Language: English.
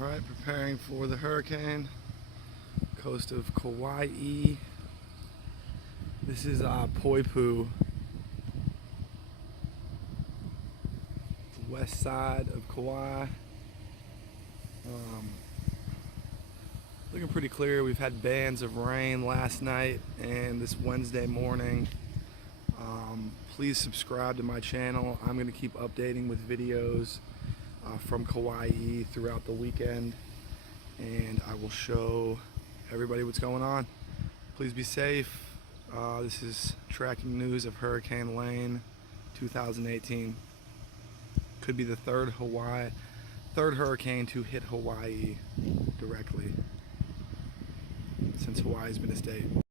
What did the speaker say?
Alright, preparing for the hurricane. Coast of Kauai. This is Poipu, west side of Kauai. Looking pretty clear. We've had bands of rain last night and this Wednesday morning. Please subscribe to my channel. I'm going to keep updating with videos from Kauai throughout the weekend, and I will show everybody what's going on. Please be safe. This is tracking news of Hurricane Lane 2018. Could be the third hurricane to hit Hawaii directly since Hawaii's been a state.